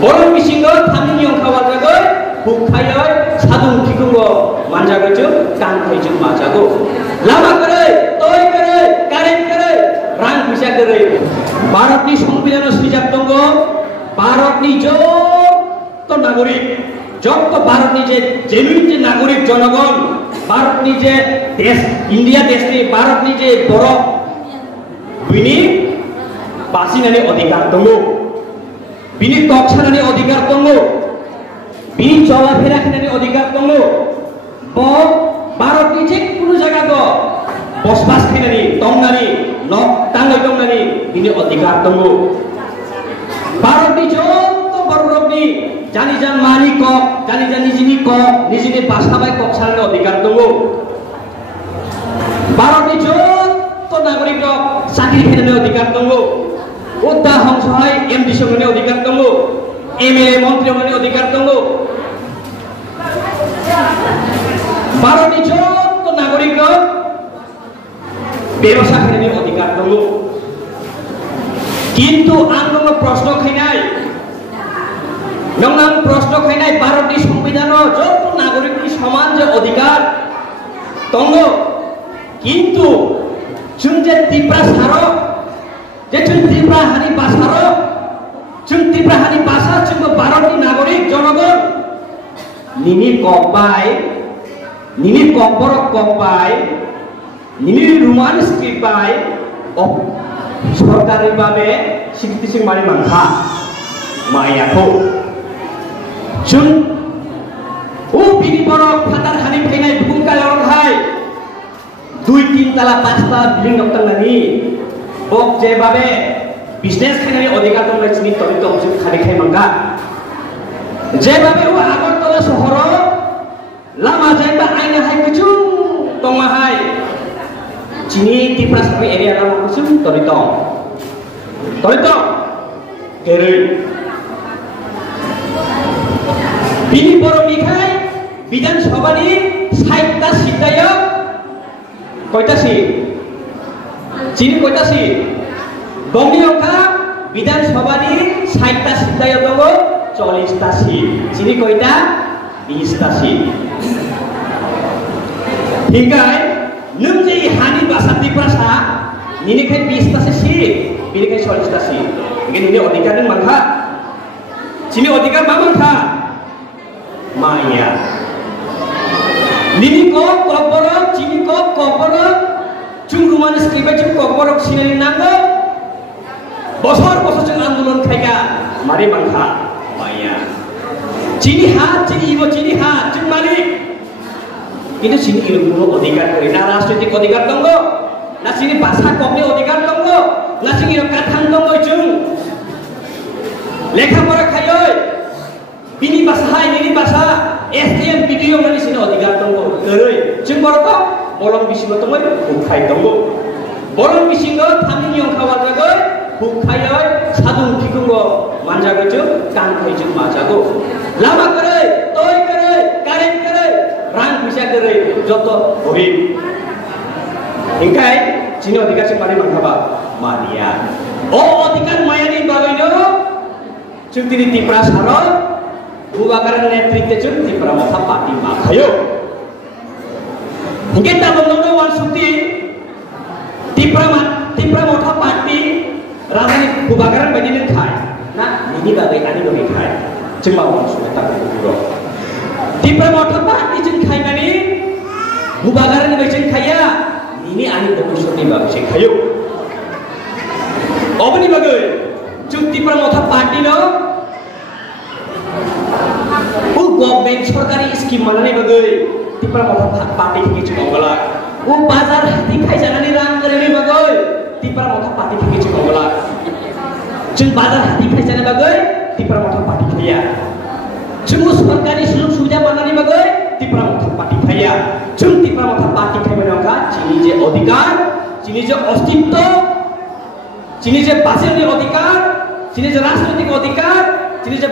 Borong bisingo thaming yang khawajago bukhayoy sadung thikungo manjagoju kankhaiju majago lama করে toy করে current করে রাং পিসা করে ভারতনি সংবিধান সৃজাতঙ্গ ভারতনি যত নাগরিক যত ভারতনি যে জেনুইন যে নাগরিক জনগণ ভারতনি যে দেশ ইন্ডিয়া দেশনি ভারতনি যে বড় বিনি বাসিনানি অধিকার দङ বিনি কক্সানানি অধিকার দङ বিনি চলাফেরা খানানি অধিকার দङ भारतनि जेखुनु जायगायाव बसबास खालामनानै दंनानै न'टाङै दंनानै बिनि अधिकार दङ भारतनि जत बर'नि जानि जान मानि कक जानि जान निजिनि भाषा बाय कक सालायनो अधिकार दङ भारतनि जत नागरिक साख्रि खालामनो अधिकार दङ उद्दा हंसहाय एमडि संनो अधिकार दङ एमएलए मन्त्री संनो अधिकार दङ भारतनि जत नागरिक व्यवसा खालामनो अधिकार दङ किन्तु आं नोंनो प्रश्न खायनाय नोंनां प्रश्न खायनाय भारतनि संविधानाव जत नागरिकनि समान जे अधिकार दङ किन्तु जों जे त्रिपुरा सारो जे जों त्रिपुरा हारि भाषारो जों त्रिपुरा हारि भाषा जों भारतनि नागरिक जनगण निनि कबाय Nini komporok kompai, nini rumahan skripai, sorkari babe, sikiti sing mari mangha, mayako. Jun, bini porok fatar hani penai bungka lorong hai, 2-3 tala pasta biling dokter nani, bok je babe, bisnes kena ni odika tong lagi sini tori tong jun hari kai mangga. Je babe agar tola sohoro. Lama jamba aina hai kucung tong mahai cini tipras kami area lama kucung torito kere bini borong dikai bidan sobani saita sidaya koita si cini koita si bongioka bidan sobani saita sidaya dongo 40 ta si cini koita 20 ta si hinggai nung je hani bahasa Tiprasa nini kai 20 ta si bini kai 40 ta si ngi nini odikar ning mangha sini odikar mangha maya nini ko koporok sini ko koporok chung ruman skribe chung koporok sini nanggo bosor chung andolon khaiga mari mangha maya sini ha sini ibo sini ha chung malik কিন্তু sini ilmu অধিকার করে না রাজনৈতিক অধিকার দङ না sini ভাষা কমনি অধিকার দङ না sini কাথাং দङ जों লেখাপড়া খায়ই বিনি ভাষা হাই নিনি ভাষা এসএম ভিডিও মানে sini অধিকার দङ গरै जों বরক বলং বিসিং দङ বুখাই দङ বলং বিসিং থামিং यं खावा जागै बुखायै सादुं थिकुंग मानजागै जों कानखाय जों माजागौ लामा करे तय करे कारेन्ट करे रां फैसा करे जत गरीब इंखाय sini अधिकार sing mari mangkaba mania अधिकार मायानि बागैनो जों दिनै त्रिपुरा सारो बुबाकारानि नेतृत्वे जों त्रिपुरा मथा पार्टी माखायो इंगे ताबंनो वान सुक्ति त्रिपुरा मथा पार्टी राजानि बुबाकारान बायदि नों खाय ना निनि बागै आनि बागै खाय जों मावनो सुने ताबो बुरो त्रिपुरा मथा पार्टी जों खायनानि बुबाकारानि बायदि जों खाया ini ani bogusoni bagse khayo obani bagai cukti pramotha party no government sorkari scheme manani bagai ti pramotha party ki chongala bazar hati khai janani rang gareni bagai ti pramotha party ki chongala jung bazar hati khai jana bagai ti pramotha party khaya jung sorkari suluk subidah manani bagai ti pramotha party khaya jung ti pramotha party khaya ka chini je अधिकार chini je अस्तित्व chini je भाषानि अधिकार chini je राजनैतिक अधिकार chini je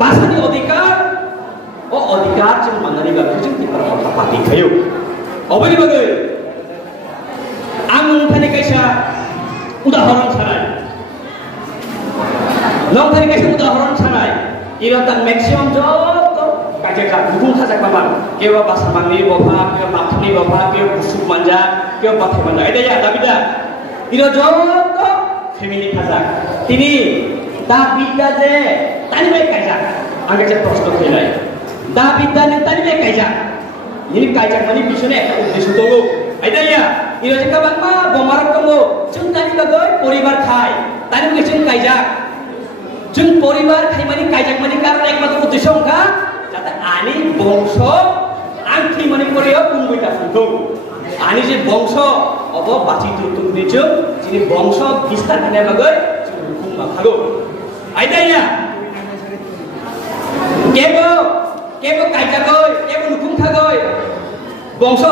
भाषानि अधिकार o अधिकार जों माननानै बागै जों ti pramotha party khaya obani bagai आं नोंथांनि कायसा उदाहरण सानाय नोंथांनि कायसा उदाहरण सानाय 이렇다 맥시멈 저도 가져가 누군 가져 봐봐 깨워 봐서 막니 봐봐 깨워 막니 봐봐 깨워 부수 만자 깨워 바태 만자 이래야 다비다 이러 저도 패밀리 가자 তিনি দাবিদা যে তালিমে কাইজা আগে যে প্রশ্ন কইলাই দাবিদা নে তালিমে কাইজা ini kaijak mani পিছনে একটা উদ্দেশ্য দङ আইদাইয়া ইরো যে কাবাং মা বমারক দङ जों তানি বাগৈ পরিবার খাই তানি বাগৈ जों কাইজak जों পরিবার খাই মানে কাইজak মানে কারণ একমাত্র উদ্দেশ্য অংকা যাতে আনি বংশ আংথি মানে করেও কুমবইতা ফুটং আনি যে বংশ অব বাঁচি তুলতুম নিচো যিনি বংশ বিস্তার খানে বাগৈ কুমবা খাগো আইদাইয়া কেবো কাইজাগৈ কেবো নুকুম খাগৈ বংশ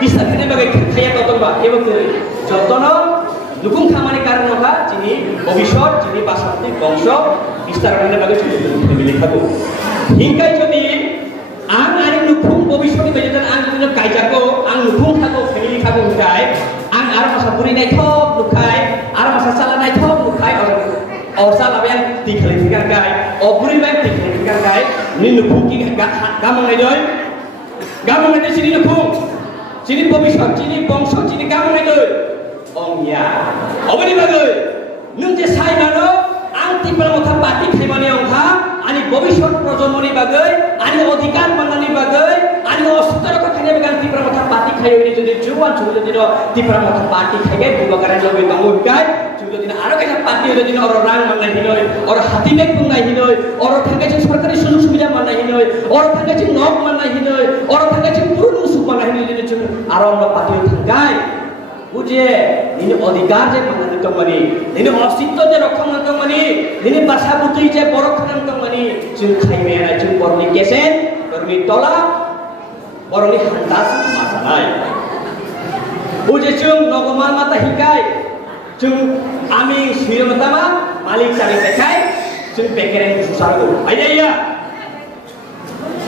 বিস্তার খানে বাগৈ খাইয়া কতবা কেবো যতন নুকুম খামানি কারণ হা যিনি ভবিষ্যৎ যিনি বাসান্তিক বংশ বিস্তার খানে বাগৈ ফ্যামিলি খাগো হিংকাই যদি आं आरो नुफुं भबिष्यतनि बायदिनो आं बिदिनो गायजागौ आं नुफुं थागौ फेमिलि थागौ होनखाय आं आरो मासा बुरिनाय थब नुखाय आरो मासा सालानाय थब नुखाय अरसा लाबाय आं दिखालि थिगारगाय अबुरिबाय दिखालि थिगारगाय नि नुफुं कि गामंनाय दय सिनि नुफुं सिनि भबिष्यत सिनि बंश सिनि गामंनाय दय अंगिया अबनि बागै नों जे सायनानो आं तिपल मथा पार्टी खायमाने अंखा आनि भबिष्यत प्रजन्मनि बागै आनि अधिकार माननानि बागै आनि अस्तित्व रक्षा खाने बागै तिपल मथा पार्टी खायनि जदि जुवान जुग जदि तिपल मथा पार्टी खायगे बुबागारा लबे दङ गाय जुग जदि आरो कायसा पार्टी जदि अर रां माननाय हिनय अर हाति बेग बुंनाय हिनय अर थांगे जों सरकारि सुजुग सुबिदा माननाय हिनय अर थांगे जों नक माननाय हिनय अर थांगे जों पुरुन मुसुक माननाय हिनय जदि जों आरो अन पार्टी थांगाय बुझे निनि अधिकार जे माननानै दंमानि निनि अस्तित्व जे रक्षा माननानै दंमानि निनि भाषा बुथै जे बर' खानानै दंमानि जों खायमाया जों बर'नि गेसेन बर'नि तला बर'नि हान्दास मासानाय बुझे जों नगमा माता हिकाय जों आमि सुयमतामा मालिक सारि बेखाय जों बेकेरेन सुसारगौ आइदाया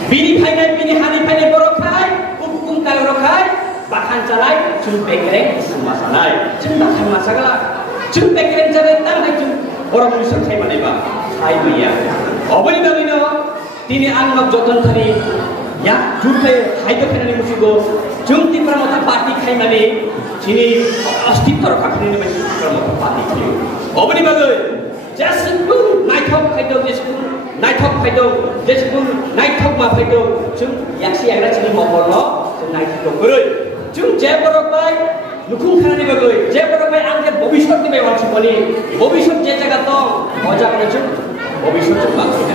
बिनि फायनाय बिनि हानि फायनाय बर' खाय कुकुम काय रखाय बाखान चालाय जों बेकेरेन मासानाय जों बाखान मासागला जों बेकेरेन जानाय तांनाय जों बर' मनुष्य खायमानायबा खायमैया अबनि बागैनो दिनै आंनाव जतन थानि या जुथै हायदो फैनानै मुसिगौ जों तिप्रा मथा पार्टी खायनानै दिनै अस्तित्व रक्षा खालामनानै मानसि तिप्रा मथा पार्टी खायो अबनि बागै जेसेबां नायथक खायदों जेसेबां नायथक खायदों जेसेबां नायथक मा खायदों जों याक्सि याग्रा जोंनि महरल' जों नायथक गोरै जों जेबो रकबाय नुकुम खानानै बागै जेबो रकबाय आं जे भबिष्यतनि बाय वानसुपनि भबिष्यत जे जायगा दं अ जायगायाव जों भबिष्यत जों बाखिना